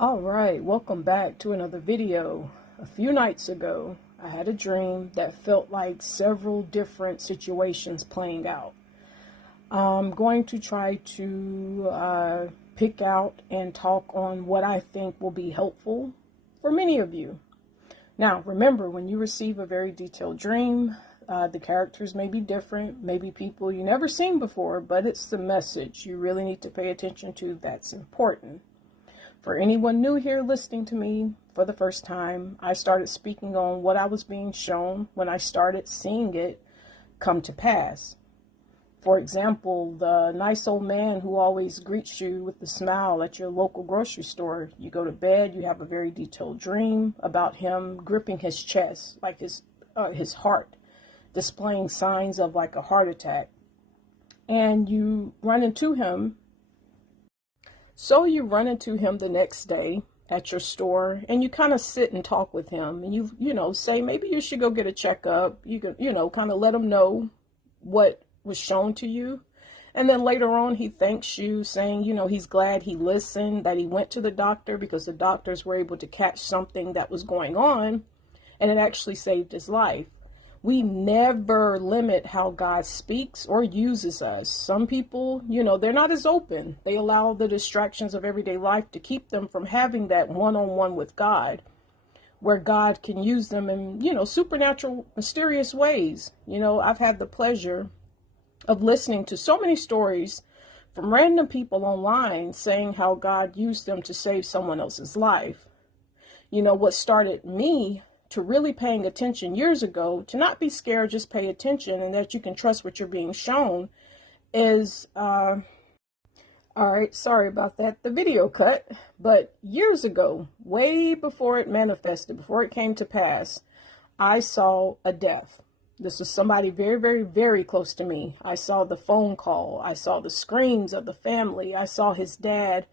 All right, welcome back to another video. A few nights ago, I had a dream that felt like several different situations playing out. I'm going to try to pick out and talk on what I think will be helpful for many of you. Now, remember, when you receive a very detailed dream, the characters may be different, maybe people you never seen before, but it's the message you really need to pay attention to that's important. For anyone new here listening to me for the first time, I started speaking on what I was being shown when I started seeing it come to pass. For example, the nice old man who always greets you with a smile at your local grocery store. You go to bed, you have a very detailed dream about him gripping his chest, like his heart, displaying signs of like a heart attack. And you run into him. So you run into him the next day at your store and you kind of sit and talk with him and you say maybe you should go get a checkup. You can, kind of let him know what was shown to you. And then later on, he thanks you saying, he's glad he listened, that he went to the doctor because the doctors were able to catch something that was going on and it actually saved his life. We never limit how God speaks or uses us. Some people, they're not as open. They allow the distractions of everyday life to keep them from having that one-on-one with God, where God can use them in, supernatural, mysterious ways. I've had the pleasure of listening to so many stories from random people online saying how God used them to save someone else's life. What started me to really paying attention years ago, to not be scared, just pay attention, and that you can trust what you're being shown is, all right, sorry about that, the video cut, but years ago, way before it manifested, before it came to pass, I saw a death. This was somebody very, very, very close to me. I saw the phone call. I saw the screams of the family. I saw his dad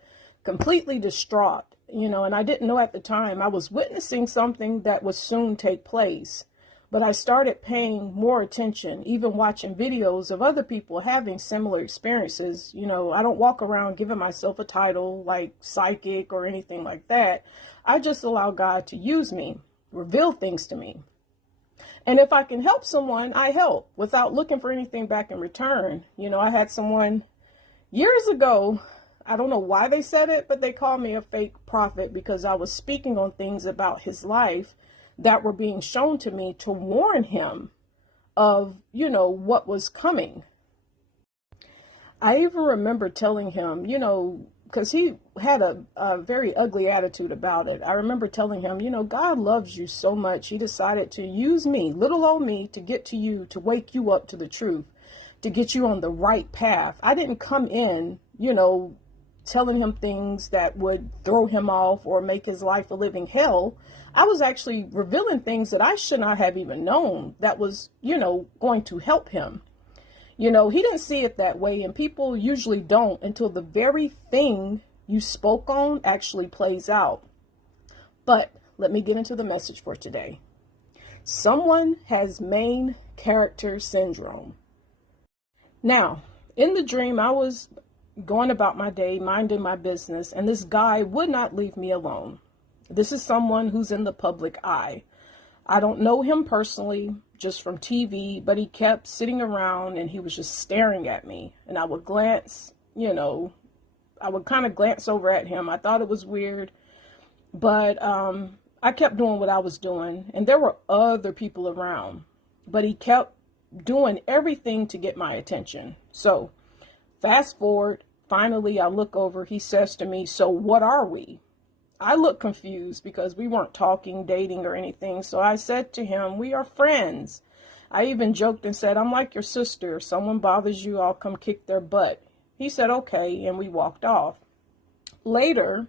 completely distraught. And I didn't know at the time I was witnessing something that would soon take place. But I started paying more attention, even watching videos of other people having similar experiences. I don't walk around giving myself a title like psychic or anything like that. I just allow God to use me, reveal things to me. And if I can help someone, I help without looking for anything back in return. I had someone years ago, I don't know why they said it, but they called me a fake prophet because I was speaking on things about his life that were being shown to me to warn him of, what was coming. I even remember telling him, because he had a very ugly attitude about it. I remember telling him, God loves you so much. He decided to use me, little old me, to get to you, to wake you up to the truth, to get you on the right path. I didn't come in, telling him things that would throw him off or make his life a living hell. I was actually revealing things that I should not have even known that was, going to help him. He didn't see it that way, and people usually don't until the very thing you spoke on actually plays out. But let me get into the message for today. Someone has main character syndrome. Now, in the dream, I was going about my day, minding my business, and this guy would not leave me alone. This is someone who's in the public eye. I don't know him personally, just from TV, but he kept sitting around and he was just staring at me. And I would glance, I would kind of glance over at him. I thought it was weird, but I kept doing what I was doing, and there were other people around, but he kept doing everything to get my attention. So fast forward, finally I look over, he says to me, "So what are we?" I look confused because we weren't talking, dating, or anything. So I said to him, "We are friends." I even joked and said, "I'm like your sister. If someone bothers you, I'll come kick their butt." He said, "Okay," and we walked off. Later,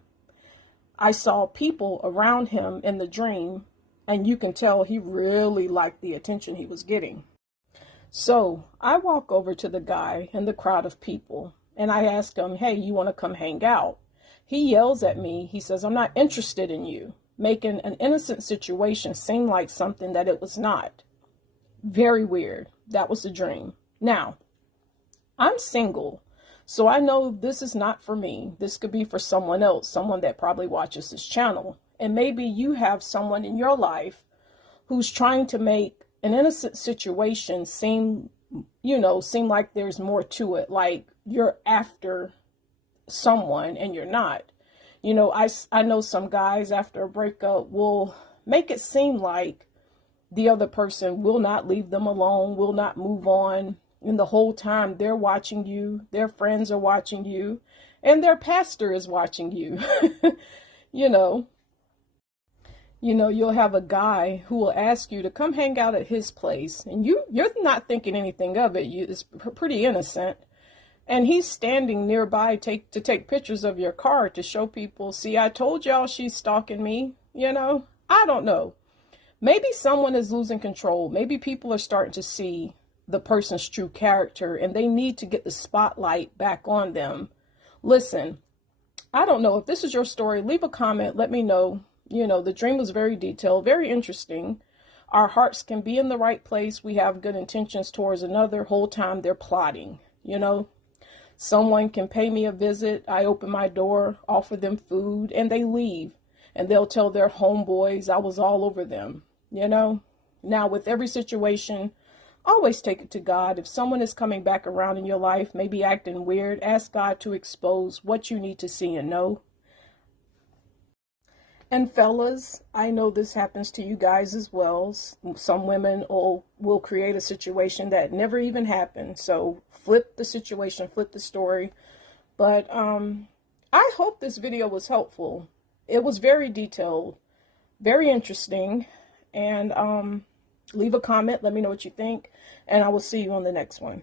I saw people around him in the dream, and you can tell he really liked the attention he was getting. So I walk over to the guy in the crowd of people, and I ask him, "Hey, you want to come hang out?" He yells at me. He says, "I'm not interested in you," making an innocent situation seem like something that it was not. Very weird. That was a dream. Now, I'm single, So I know this is not for me. This could be for someone else, someone that probably watches this channel. And maybe you have someone in your life who's trying to make an innocent situation seem, seem like there's more to it, like you're after someone and you're not. I know some guys after a breakup will make it seem like the other person will not leave them alone, will not move on. And the whole time they're watching you, their friends are watching you, and their pastor is watching you. you know, you'll have a guy who will ask you to come hang out at his place, and you're not thinking anything of it. It's pretty innocent. And he's standing nearby to take pictures of your car to show people, see, I told y'all she's stalking me. I don't know. Maybe someone is losing control. Maybe people are starting to see the person's true character and they need to get the spotlight back on them. Listen, I don't know if this is your story. Leave a comment. Let me know. The dream was very detailed, very interesting. Our hearts can be in the right place. We have good intentions towards another. Whole time they're plotting. Someone can pay me a visit. I open my door, offer them food, and they leave. And they'll tell their homeboys I was all over them. Now with every situation, always take it to God. If someone is coming back around in your life, maybe acting weird, ask God to expose what you need to see and know. And fellas, I know this happens to you guys as well. Some women will create a situation that never even happened. So flip the situation, flip the story. But I hope this video was helpful. It was very detailed, very interesting. And leave a comment. Let me know what you think. And I will see you on the next one.